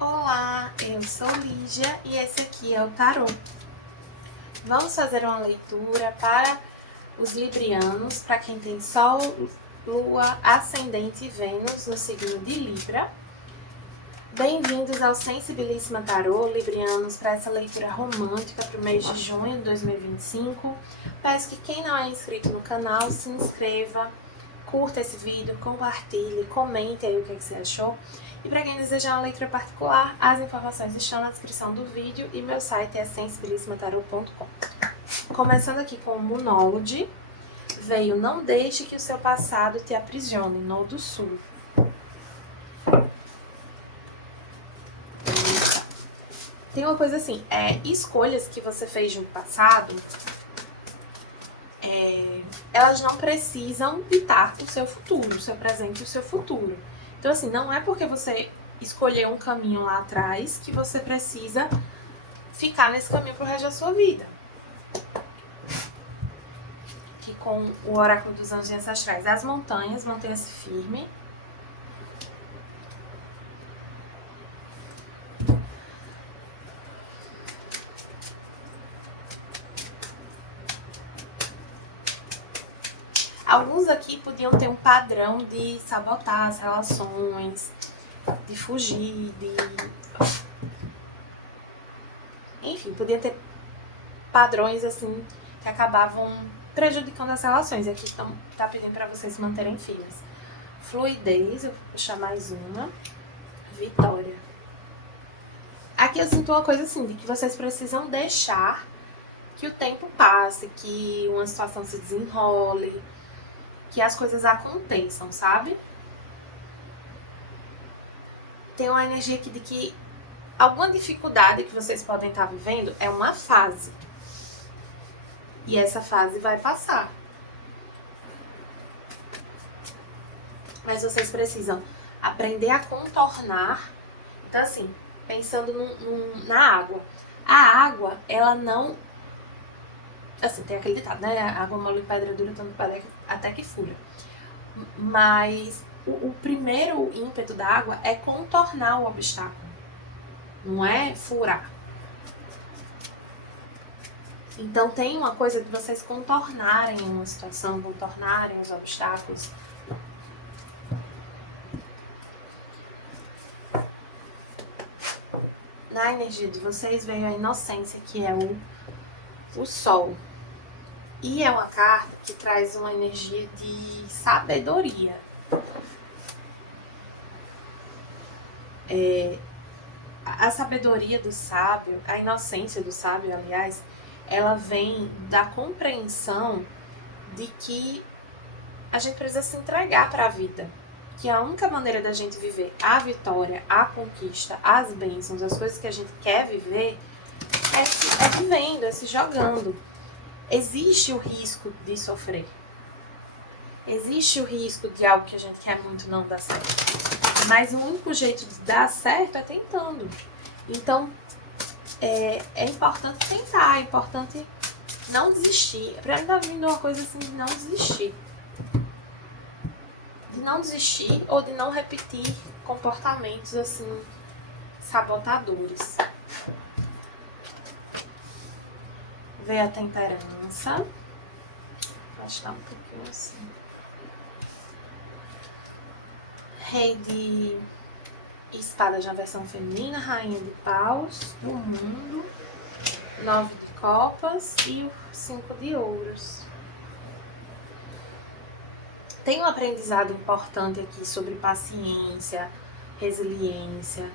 Olá, eu sou Lígia e esse aqui é o tarô. Vamos fazer uma leitura para os librianos, para quem tem Sol, Lua, Ascendente e Vênus no signo de Libra. Bem-vindos ao Sensibilíssima Tarô, librianos, para essa leitura romântica para o mês de junho de 2025. Peço que quem não é inscrito no canal se inscreva, curta esse vídeo, compartilhe, comente aí o que você achou. E para quem desejar uma leitura particular, as informações estão na descrição do vídeo e meu site é sensibilissimataru.com. Começando aqui com o Monólogo, veio Não Deixe que o Seu Passado Te Aprisione, no do Sul. Tem uma coisa assim, escolhas que você fez no passado, elas não precisam ditar o seu futuro, o seu presente e o seu futuro. Então, assim, não é porque você escolheu um caminho lá atrás que você precisa ficar nesse caminho pro resto da sua vida. Aqui com o oráculo dos anjos ancestrais. As montanhas, mantenha-se firme. Alguns aqui podiam ter um padrão de sabotar as relações, de fugir, enfim, podia ter padrões assim que acabavam prejudicando as relações. E aqui tá pedindo para vocês se manterem firmes. Fluidez, eu vou puxar mais uma. Vitória. Aqui eu sinto uma coisa assim, de que vocês precisam deixar que o tempo passe, que uma situação se desenrole, que as coisas aconteçam, sabe? Tem uma energia aqui de que alguma dificuldade que vocês podem estar vivendo é uma fase. E essa fase vai passar. Mas vocês precisam aprender a contornar. Então, assim, pensando na água. A água, ela não... Assim, tem aquele ditado, né? A água mole em pedra dura, tanto até que fura. Mas o primeiro ímpeto da água é contornar o obstáculo. Não é furar. Então tem uma coisa de vocês contornarem uma situação, contornarem os obstáculos. Na energia de vocês veio a inocência, que é o Sol. E é uma carta que traz uma energia de sabedoria. A sabedoria do sábio, a inocência do sábio, aliás, ela vem da compreensão de que a gente precisa se entregar para a vida. Que a única maneira da gente viver a vitória, a conquista, as bênçãos, as coisas que a gente quer viver, é vivendo, é se jogando. Existe o risco de sofrer. Existe o risco de algo que a gente quer muito não dar certo. Mas o único jeito de dar certo é tentando. Então, é importante tentar, é importante não desistir. Pra mim tá vindo uma coisa assim de não desistir. De não desistir ou de não repetir comportamentos assim sabotadores. Veio a temperança. Acho que tá um pouquinho assim. Rei de espadas na versão feminina, rainha de paus, do mundo, 9 de copas e o 5 de ouros. Tem um aprendizado importante aqui sobre paciência, resiliência,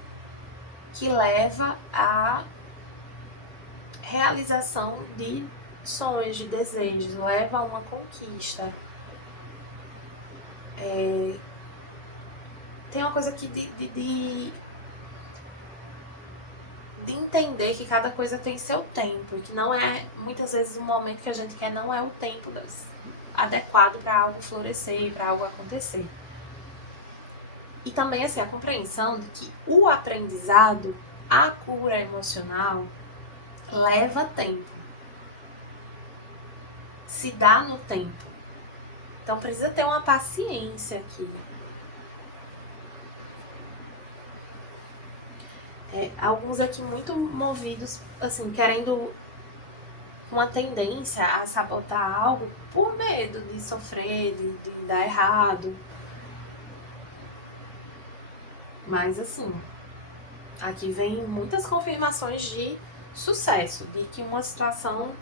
que leva à realização de sonhos, de desejos, leva a uma conquista. Tem uma coisa aqui de entender que cada coisa tem seu tempo, que não é, muitas vezes, o momento que a gente quer não é o tempo adequado para algo florescer, para algo acontecer. E também, assim, a compreensão de que o aprendizado, a cura emocional, leva tempo. Se dá no tempo. Então precisa ter uma paciência aqui. Alguns aqui muito movidos, assim, querendo uma tendência a sabotar algo por medo de sofrer, de dar errado. Mas assim, aqui vem muitas confirmações de sucesso, de que uma situação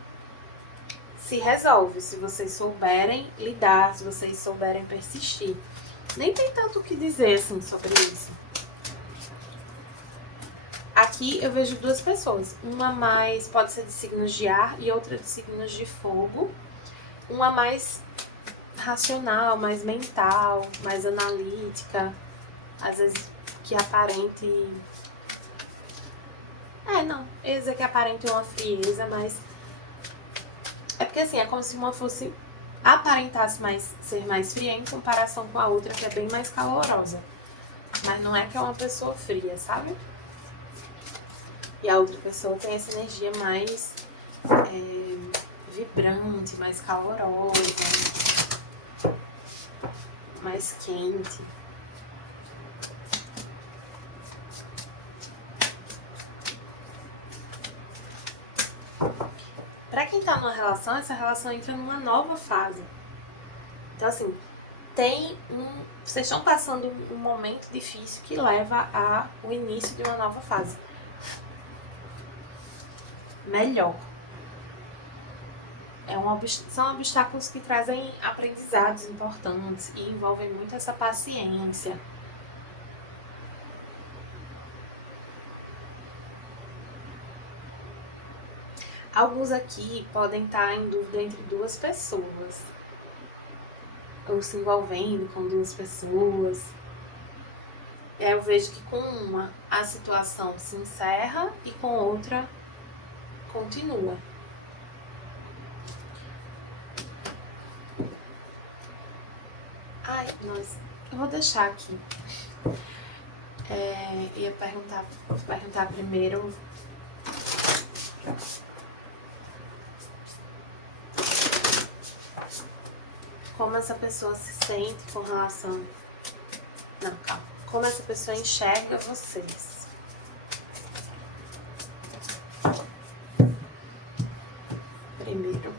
se resolve se vocês souberem lidar, se vocês souberem persistir. Nem tem tanto o que dizer assim sobre isso. Aqui eu vejo duas pessoas, uma mais pode ser de signos de ar e outra de signos de fogo. Uma mais racional, mais mental, mais analítica, às vezes que aparente. Não, eu ia dizer que aparente uma frieza, mas é porque assim, é como se uma fosse aparentasse ser mais fria em comparação com a outra que é bem mais calorosa. Mas não é que é uma pessoa fria, sabe? E a outra pessoa tem essa energia mais vibrante, mais calorosa, mais quente. Pra quem tá numa relação, essa relação entra numa nova fase. Então, assim, vocês estão passando um momento difícil que leva ao início de uma nova fase. Melhor. São obstáculos que trazem aprendizados importantes e envolvem muito essa paciência. Alguns aqui podem estar em dúvida entre duas pessoas, ou se envolvendo com duas pessoas. Eu vejo que com uma a situação se encerra e com outra continua. Eu vou deixar aqui. Ia perguntar primeiro como essa pessoa se sente com relação. Não, calma. Como essa pessoa enxerga vocês. Primeiro.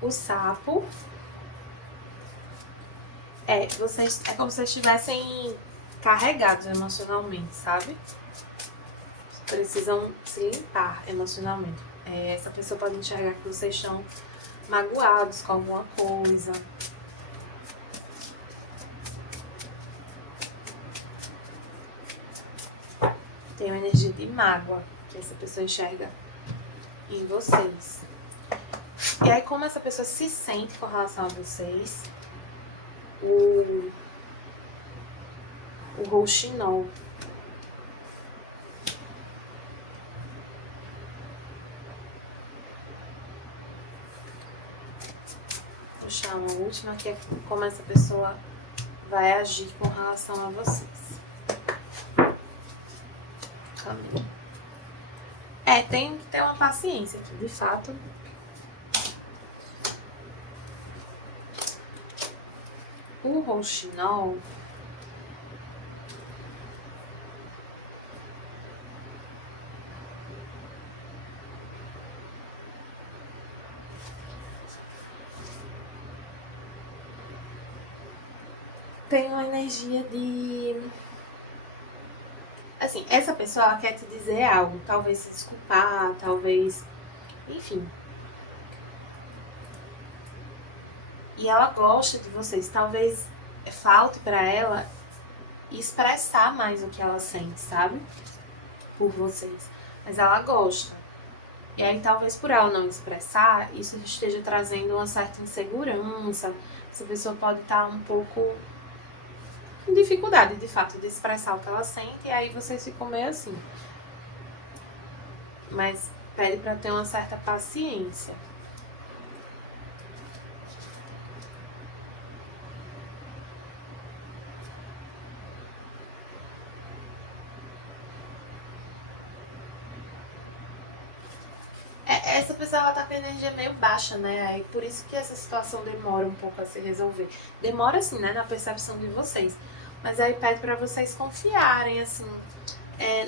O sapo. É como se vocês estivessem carregados emocionalmente, sabe? Precisam se limpar emocionalmente. Essa pessoa pode enxergar que vocês estão magoados com alguma coisa. Tem uma energia de mágoa que essa pessoa enxerga em vocês. E aí, como essa pessoa se sente com relação a vocês, o rouxinol. Vou puxar uma última, que é como essa pessoa vai agir com relação a vocês. Caminho. Tem que ter uma paciência aqui, de fato. O rouxinol tem uma energia de... Assim, essa pessoa ela quer te dizer algo, talvez se desculpar, talvez... Enfim. E ela gosta de vocês, talvez falte pra ela expressar mais o que ela sente, sabe? Por vocês. Mas ela gosta. E aí, talvez por ela não expressar, isso esteja trazendo uma certa insegurança. Essa pessoa pode estar um pouco com dificuldade, de fato, de expressar o que ela sente. E aí, vocês ficam meio assim. Mas pede pra ter uma certa paciência. essa pessoa ela tá com a energia meio baixa, né? Aí por isso que essa situação demora um pouco a se resolver. Demora assim, né, na percepção de vocês. Mas aí pede pra vocês confiarem, assim,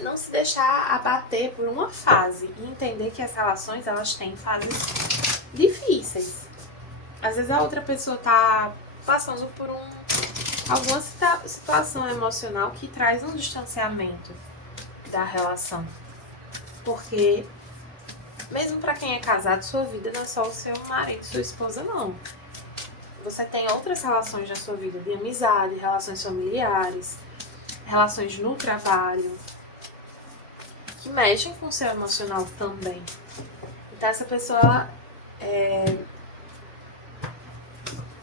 não se deixar abater por uma fase e entender que as relações, elas têm fases difíceis. Às vezes a outra pessoa tá passando por alguma situação emocional que traz um distanciamento da relação. Porque mesmo para quem é casado, sua vida não é só o seu marido, sua esposa, não. Você tem outras relações na sua vida, de amizade, relações familiares, relações no trabalho, que mexem com o seu emocional também. Então essa pessoa,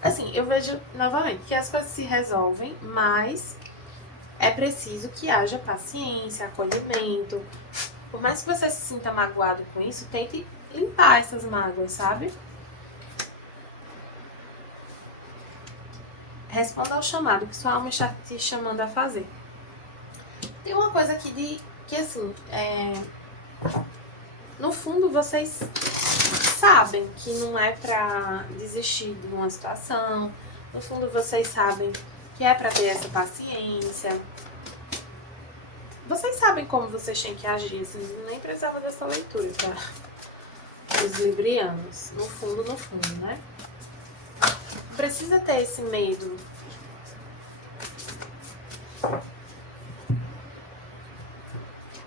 assim, eu vejo novamente que as coisas se resolvem, mas é preciso que haja paciência, acolhimento. Por mais que você se sinta magoado com isso, tente limpar essas mágoas, sabe? Responda ao chamado que sua alma está te chamando a fazer. Tem uma coisa aqui que assim, no fundo vocês sabem que não é pra desistir de uma situação. No fundo vocês sabem que é pra ter essa paciência. Vocês sabem como vocês têm que agir, assim, nem precisava dessa leitura para os librianos. No fundo, né? Precisa ter esse medo.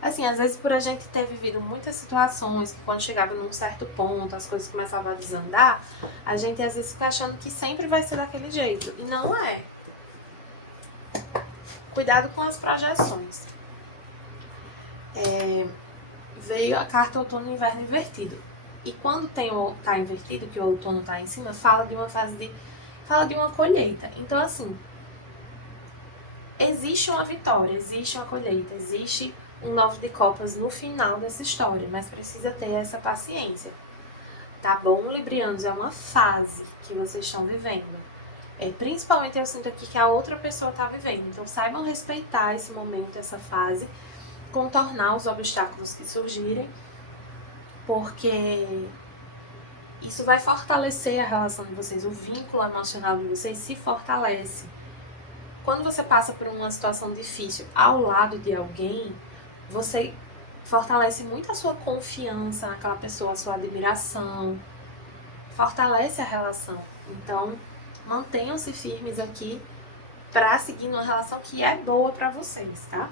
Assim, às vezes por a gente ter vivido muitas situações que quando chegava num certo ponto, as coisas começavam a desandar, a gente às vezes fica achando que sempre vai ser daquele jeito. E não é. Cuidado com as projeções. Veio a carta outono e inverno invertido. E quando tá invertido, que o outono tá em cima, fala de uma fala de uma colheita. Então, assim, existe uma vitória, existe uma colheita, existe um 9 de copas no final dessa história, mas precisa ter essa paciência. Tá bom, librianos? É uma fase que vocês estão vivendo. Principalmente eu sinto aqui que a outra pessoa tá vivendo. Então, saibam respeitar esse momento, essa fase, contornar os obstáculos que surgirem, porque isso vai fortalecer a relação de vocês, o vínculo emocional de vocês se fortalece. Quando você passa por uma situação difícil ao lado de alguém, você fortalece muito a sua confiança naquela pessoa, a sua admiração, fortalece a relação. Então, mantenham-se firmes aqui para seguir uma relação que é boa para vocês, tá?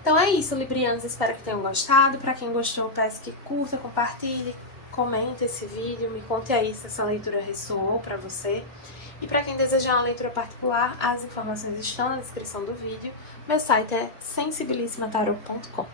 Então é isso, librianos, espero que tenham gostado. Para quem gostou, peço que curta, compartilhe, comente esse vídeo, me conte aí se essa leitura ressoou para você. E para quem desejar uma leitura particular, as informações estão na descrição do vídeo. Meu site é sensibilissimatarot.com.